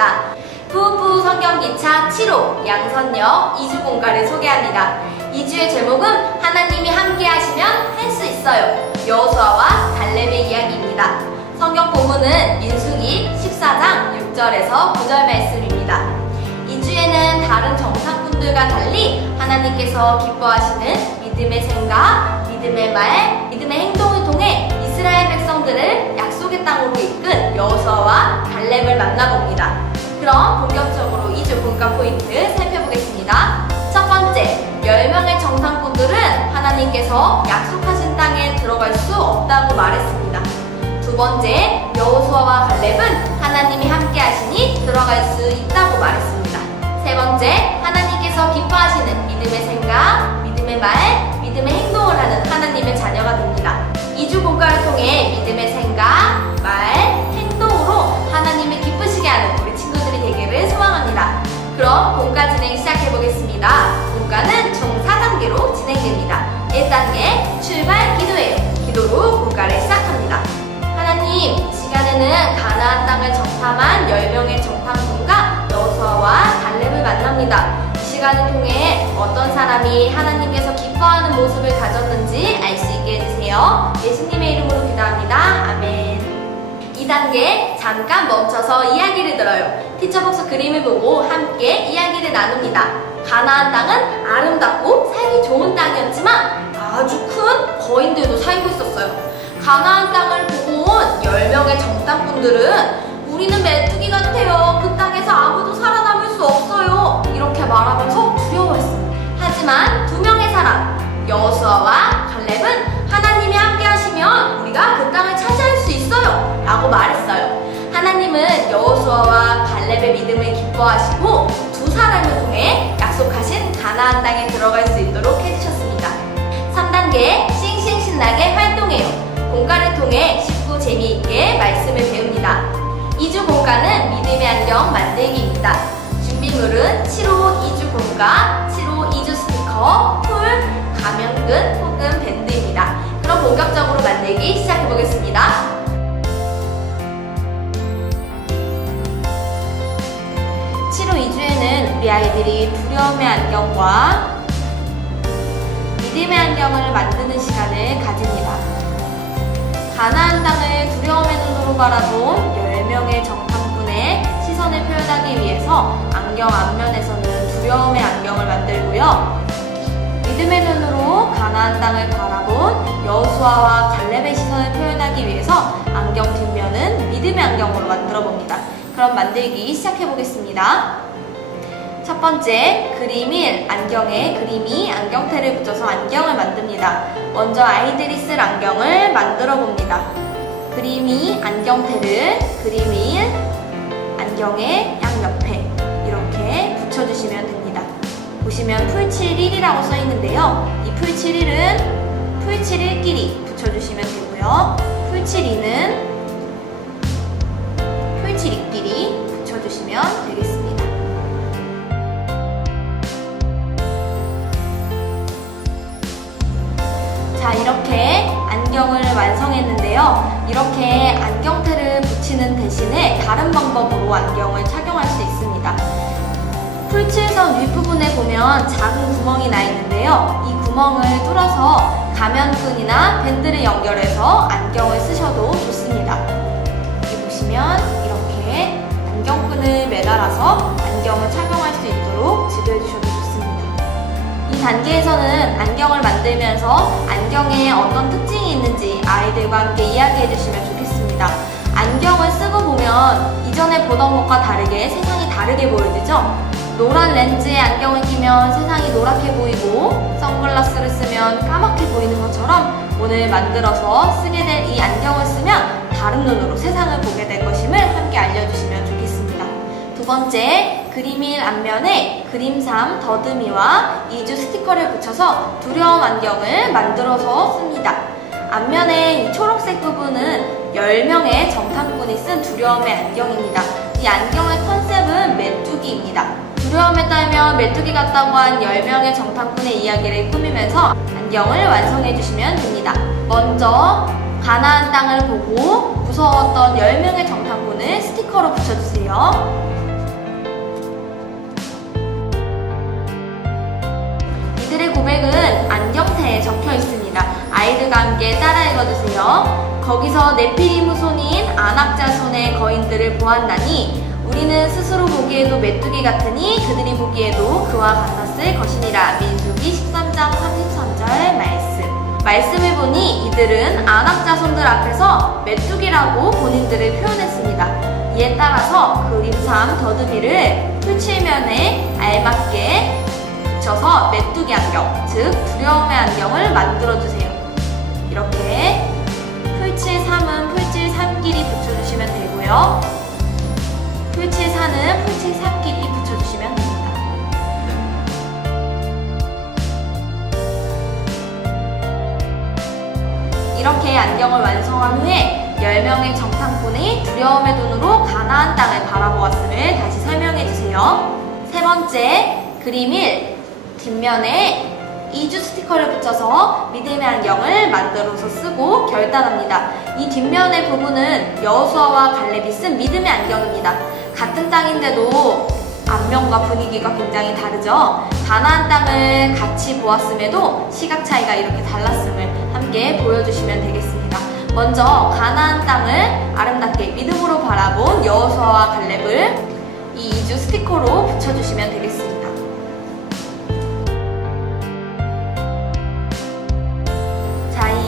하겠습니다. 푸푸 성경기차 7호 양선역 2주 공과를 소개합니다. 2주의 제목은 하나님이 함께 하시면 할 수 있어요. 여호수아와 갈렙의 이야기입니다. 성경 본문은 민수기 14장 6절에서 9절 말씀입니다. 2주에는 다른 정탐꾼들과 달리 하나님께서 기뻐하시는 믿음의 생각, 믿음의 말, 믿음의 행동을 통해 이스라엘 백성들을 약속의 땅으로 이끈 여호수아와 갈렙을 만나봅니다. 그럼 본격적으로 2주 본과 포인트 살펴보겠습니다. 첫 번째, 10명의 정탐꾼들은 하나님께서 약속하신 땅에 들어갈 수 없다고 말했습니다. 두 번째, 여호수아와 갈렙은 하나님이 함께 하시니 들어갈 수 있다고 말했습니다. 세 번째, 하나님께서 기뻐하시는 믿음의 생각, 믿음의 말, 믿음의 행동을 하는 하나님의 자녀가 됩니다. 2주 본과를 통해 믿음의 생각, 말, 행동으로 하나님을 기쁘시게 하는 우리 친구들이 되기를 소망합니다. 그럼 본과 진행 시작해보겠습니다. 본과는 총 4단계로 진행됩니다. 1단계 출발 기도예요. 기도로 본과를 시작합니다. 하나님, 이 시간에는 가나안 땅을 정탐한 10명의 정탐꾼과 여호수아와 갈렙을 만납니다. 이 시간을 통해 어떤 사람이 하나님께서 기뻐하는 모습을 가졌는지 알 수 있게 해주세요. 예수님의 이름으로 기도합니다. 아멘. 2단계 잠깐 멈춰서 이야기를 들어요. 티처복스 그림을 보고 함께 이야기를 나눕니다. 가나안 땅은 아름답고 살기 좋은 땅이었지만 아주 큰 거인들도 살고 있었어요. 가나안 땅을 보고 온 10명의 정탐꾼들은 우리는 메뚜기 같아요. 그 땅에서 아무도 살아남을 수 없어요. 이렇게 말하면서 두려워했어요. 하지만 2명의 사람, 여호수아와 갈렙은 하나님이 함께 하시면 우리가 그 땅을 차지할 수 있어요 라고 말했어요. 하나님은 여호수아와 갈렙의 믿음을 기뻐하시고 두 사람을 통해 약속하신 가나안 땅에 들어갈 수 있도록 해주셨습니다. 3단계 싱싱신나게 활동해요. 공과를 통해 쉽고 재미있게 말씀을 배웁니다. 2주 공과는 믿음의 안경 만들기입니다. 준비물은 7호 2주 공과, 7호 2주 스티커, 풀, 가면끈 혹은 밴드입니다. 그럼 본격적으로 만들기 시작해보겠습니다. 7호 2주에는 우리 아이들이 두려움의 안경과 믿음의 안경을 만드는 시간을 가집니다. 가나안 땅을 두려움의 눈으로 바라본 10명의 정탐꾼의 시선을 표현하기 위해서 안경 앞면에서는 두려움의 안경을 만들고요. 믿음의 눈으로 가나안 땅을 바라본 여호수아와 갈렙의 시선을 표현하기 위해서 안경 뒷면은 믿음의 안경으로 만들어 봅니다. 그럼 만들기 시작해 보겠습니다. 첫 번째, 그림 1, 안경에 그림이 안경테를 붙여서 안경을 만듭니다. 먼저 아이들이 쓸 안경을 만들어 봅니다. 그림 2, 안경테를 그림 1, 안경의 양옆에 이렇게 붙여주시면 됩니다. 보시면 풀71이라고 써 있는데요. 이 풀71은 풀71끼리 붙여주시면 되고요. 풀72는 풀72끼리 붙여주시면 되겠습니다. 자, 이렇게 안경을 완성했는데요. 이렇게 안경테를 붙이는 대신에 다른 방법으로 안경을 착용할 수 있습니다. 풀칠선 윗부분에 보면 작은 구멍이 나 있는데요. 이 구멍을 뚫어서 가면끈이나 밴드를 연결해서 안경을 쓰셔도 좋습니다. 여기 보시면 이렇게 안경끈을 매달아서 안경을 착용할 수 있도록 지도해 주셔도 좋습니다. 이 단계에서는 안경을 만들면서 안경에 어떤 특징이 있는지 아이들과 함께 이야기해 주시면 좋겠습니다. 안경을 쓰고 보면 이전에 보던 것과 다르게 세상이 다르게 보여지죠? 노란 렌즈에 안경을 끼면 세상이 노랗게 보이고 선글라스를 쓰면 까맣게 보이는 것처럼 오늘 만들어서 쓰게 될 이 안경을 쓰면 다른 눈으로 세상을 보게 될 것임을 함께 알려주시면 좋겠습니다. 두 번째, 그림 1 앞면에 그림 3 더듬이와 2주 스티커를 붙여서 두려움 안경을 만들어서 씁니다. 앞면에 이 초록색 부분은 10명의 정탐꾼이 쓴 두려움의 안경입니다. 이 안경의 컨셉은 메뚜기입니다. 두려움에 떨면 메뚜기 같다고 한 10명의 정탐꾼의 이야기를 꾸미면서 안경을 완성해 주시면 됩니다. 먼저 가나안 땅을 보고 무서웠던 10명의 정탐꾼을 스티커로 붙여주세요. 성경태에 적혀 있습니다. 아이들과 함께 따라 읽어주세요. 거기서 네피림 후손인 아낙 자손의 거인들을 보았나니 우리는 스스로 보기에도 메뚜기 같으니 그들이 보기에도 그와 같았을 것이니라. 민수기 13장 33절 말씀을 보니 이들은 아낙 자손들 앞에서 메뚜기라고 본인들을 표현했습니다. 이에 따라서 그림삼 더듬이를 풀칠면에 알맞게 붙여서 메뚜기 안경, 즉 두려움의 안경을 만들어주세요. 이렇게 풀칠 3은 풀칠 3끼리 붙여주시면 되고요. 풀칠 4는 풀칠 4끼리 붙여주시면 됩니다. 이렇게 안경을 완성한 후에 10명의 정탐꾼이 두려움의 눈으로 가나안 땅을 바라보았음을 다시 설명해주세요. 세 번째, 그림 1. 뒷면에 이주 스티커를 붙여서 믿음의 안경을 만들어서 쓰고 결단합니다. 이 뒷면의 부분은 여호수아와 갈렙이 쓴 믿음의 안경입니다. 같은 땅인데도 앞면과 분위기가 굉장히 다르죠. 가나안 땅을 같이 보았음에도 시각 차이가 이렇게 달랐음을 함께 보여주시면 되겠습니다. 먼저 가나안 땅을 아름답게 믿음으로 바라본 여호수아와 갈렙을 이 이주 스티커로 붙여주시면 되겠습니다.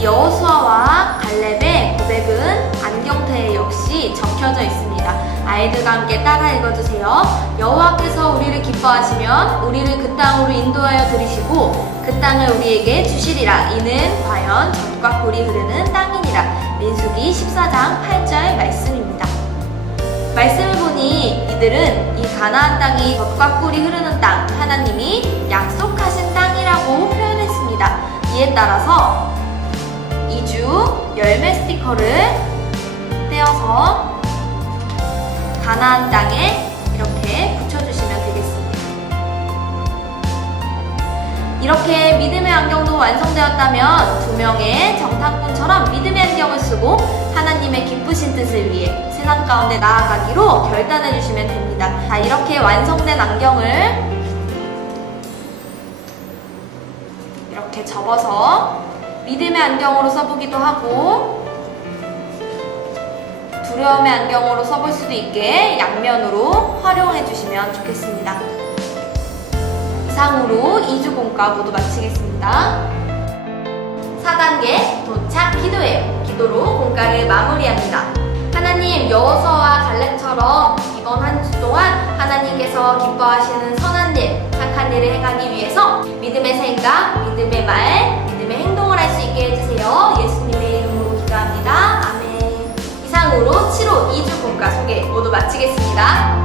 이 여호수아와 갈렙의 고백은 안경테에 역시 적혀져 있습니다. 아이들과 함께 따라 읽어주세요. 여호와께서 우리를 기뻐하시면 우리를 그 땅으로 인도하여 들이시고 그 땅을 우리에게 주시리라. 이는 과연 젖과 꿀이 흐르는 땅이니라. 민수기 14장 8절 말씀입니다. 말씀을 보니 이들은 이 가나안 땅이 젖과 꿀이 흐르는 땅, 하나님이 약속하신 땅이라고 표현했습니다. 이에 따라서 이주 열매 스티커를 떼어서 가나안 땅에 이렇게 붙여주시면 되겠습니다. 이렇게 믿음의 안경도 완성되었다면 2명의 정탐꾼처럼 믿음의 안경을 쓰고 하나님의 기쁘신 뜻을 위해 세상 가운데 나아가기로 결단해 주시면 됩니다. 자, 이렇게 완성된 안경을 이렇게 접어서 믿음의 안경으로 써보기도 하고 두려움의 안경으로 써볼 수도 있게 양면으로 활용해 주시면 좋겠습니다. 이상으로 2주 공과 모두 마치겠습니다. 4단계 도착 기도예요. 기도로 공과를 마무리합니다. 하나님, 여호수아와 갈렙처럼 이번 한 주 동안 하나님께서 기뻐하시는 선한 일, 착한 일을 행하기 위해서 믿음의 생각, 믿음의 말, 믿음의 행동을 할 수 있게 해주세요. 예수님의 이름으로 기도합니다. 아멘. 이상으로 7호 2주 공과 소개 모두 마치겠습니다.